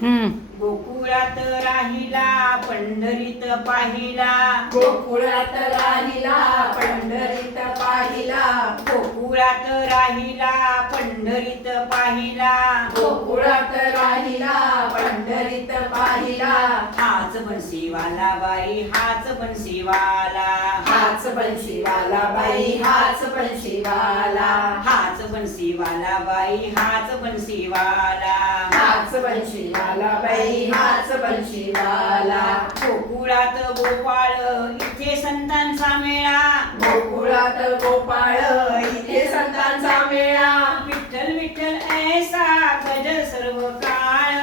गोकुळात राहिला पंढरीत पाहिला, गोकुळात राहिला पंढरीत पाहिला, गोकुळात राहिला पंढरीत पाहिला, गोकुळात राहिला पंढरीत पाहिला. हाच बन्सीवाला बाई, हाच बन्सीवाला, हाच बन्सीवाला बाई, हाच बन्सीवाला, हाच बन्सीवाला बाई, हाच बन्सीवाला, हाच बन्सीवाला बाई, हाच बन्सीवाला. गोकुळात गोपाळ इथे संतांचा मेळा, गोकुळात गोपाळ इथे संतांचा मेळा, विठ्ठल विठ्ठल ऐसा गजर सर्व काळ,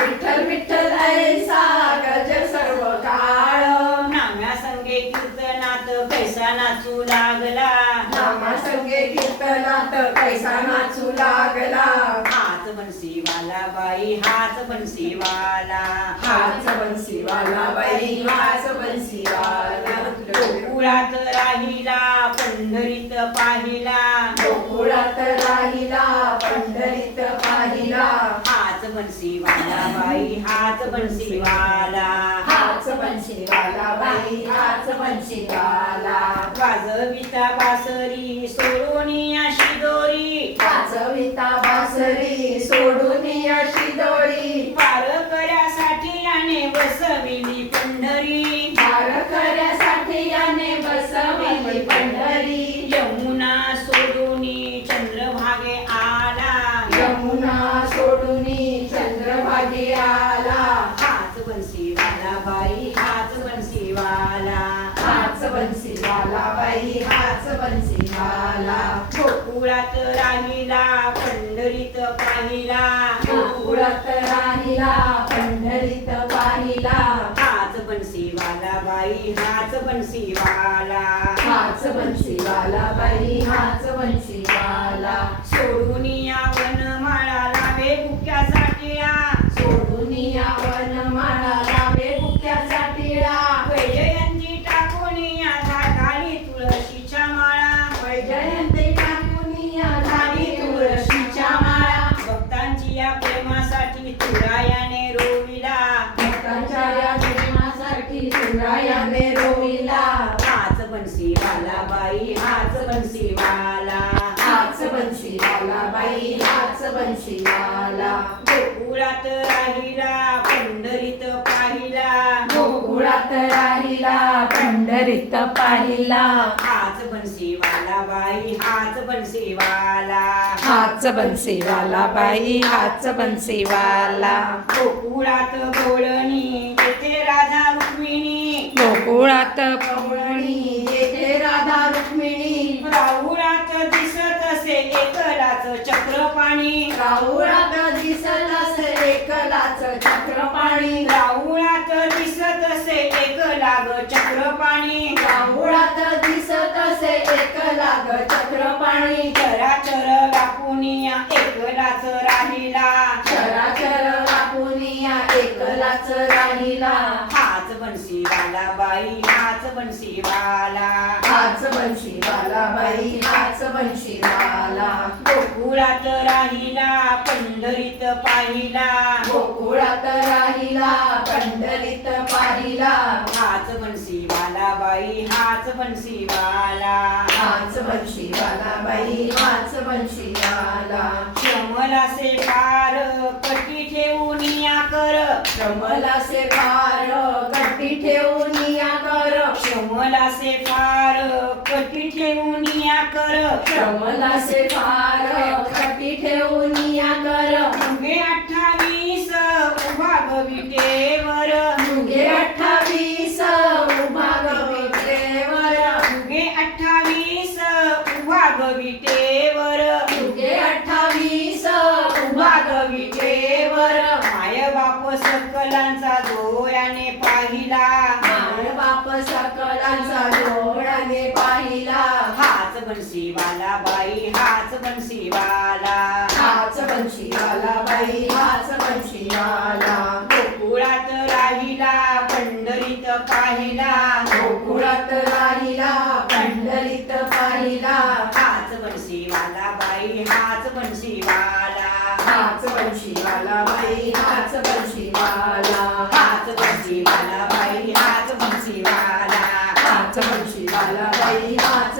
विठ्ठल विठ्ठल ऐसा गजर सर्व काळ. नाम्या संगे कीर्तनात कैसा नाचू लागला, नामा संगे कीर्तनात कैसा नाचू लागला. हाच बन्सीवाला बाई, हाच बन्सीवाला, हाच बन्सीवाला बाई, हाच बन्सीवाला. गोकुळात राहिला पंढरीत पाहिला, गोकुळात राहिला पंढरीत पाहिला, हाच बन्सीवाला बाई, हाच बन्सीवाला, हाच बन्सीवाला बाई, हाच बन्सीवाला. वाजविता बासरी सोडून अशी दोरी, वाजविता बासरी सोडून अशी दोरी, वारकऱ्यासाठी याने बसविली पंढरी, वारकऱ्यासाठी याने बसविली पंढरी. यमुना सोडून चंद्रभागे आला, यमुना सोडून चंद्रभागी आला. हाच बन्सीवाला बाई, हाच बन्सीवाला, हाच बन्सीवाला बाई, हाच बन्सीवाला. गोकुळात राहिला पंढरीत पाहिला, गोकुळात राहिला पंढरीत पाहिला, हाच बन्सीवाला बाई, हाच बन्सीवाला, हाच बन्सीवाला बाई, हाच बन्सीवाला. सोडून या वनमाळा लावे बुक्याचा टिळा, सोडून या वनमाळा लावे बुक्याचा टिळा, वैजयंती टाकून या झाडाली तुळशीच्या माळा, वैजयंती टाकून या झाडी तुळशीच्या माळा. भक्तांची या प्रेमासाठी तुळायाने रोविला, भक्तांच्या या प्रेमासाठी तुळायाने रोविला. हाच बन्सीवाला बाई, हाच बन्सीवाला, हाच बन्सीवाला बाई, हाच बन्सीवाला. गोकुळात राहिला पंढरीत पाहिला, गोकुळात राहिला पंढरीत पाहिला, हाच बन्सीवाला बाई, हाच बन्सीवाला, हाच बन्सीवाला बाई, हाच बन्सीवाला. गोकुळात गोळणी येथे राधा रुक्मिणी, गोकुळात गवळणी येथे राधा रुक्मिणी, राहुळात दिसत असे एकलाच चक्रपाणी, राहुळात दिसत असे एकलाच चक्रपाणी, राहुळात दिसत असे एकलाग चक्रपाणी, राहुळात दिसत असे एकलाग चक्रपाणी. चराचर व्यापुनिया एकलाच राहिला, चराचर वापुनिया एकलाच राहिला, हाच बन्सीवाला बाई, हाच बन्सीवाला, हाच बन्सीवाला बाई, हाच बन्सीवाला. गोकुळात राहिला पंढरीत पाहिला, गोकुळात राहिला पंढरीत पाहिला, हाच बन्सीवाला बाई, हाच बन्सीवाला, हाच बन्सीवाला बाई, हाच बन्सीवाला. श्रमलासे पार कटी ठेवून या कर, श्रमलासे पार कटी ठेवून या कर, श्रमलासे पार कटी ठेवून या कर, श्रमलासे पार कटी ठेवून या कर. मुगे 28 उभा गविटेवर, मुगे 28 उभा गविटेवर, मुगे 28 उभा गविटेवर, मुगे 28 उभा गविटेवर. माय बाप सकलांचा डोळ्याने पाहिला, माय बाप सकलांचा डोळ्याने पाहिला, हाच बन्सीवाला बाई, हाच बन्सीवाला, हाच बन्सीवाला बाई, हाच बन्सीवाला. गोकुळात राहिला पंढरीत पाहिला, गोकुळात राहिला पंढरीत पाहिला, हाच बन्सीवाला बाई, हाच बन्सीवाला, हाच बन्सीवाला बाई, हाच बन्सीवाला. बन्सीवाला हाच बन्सीवाला बाई हाच बन्सीवाला हाच बन्सीवाला बाई हाच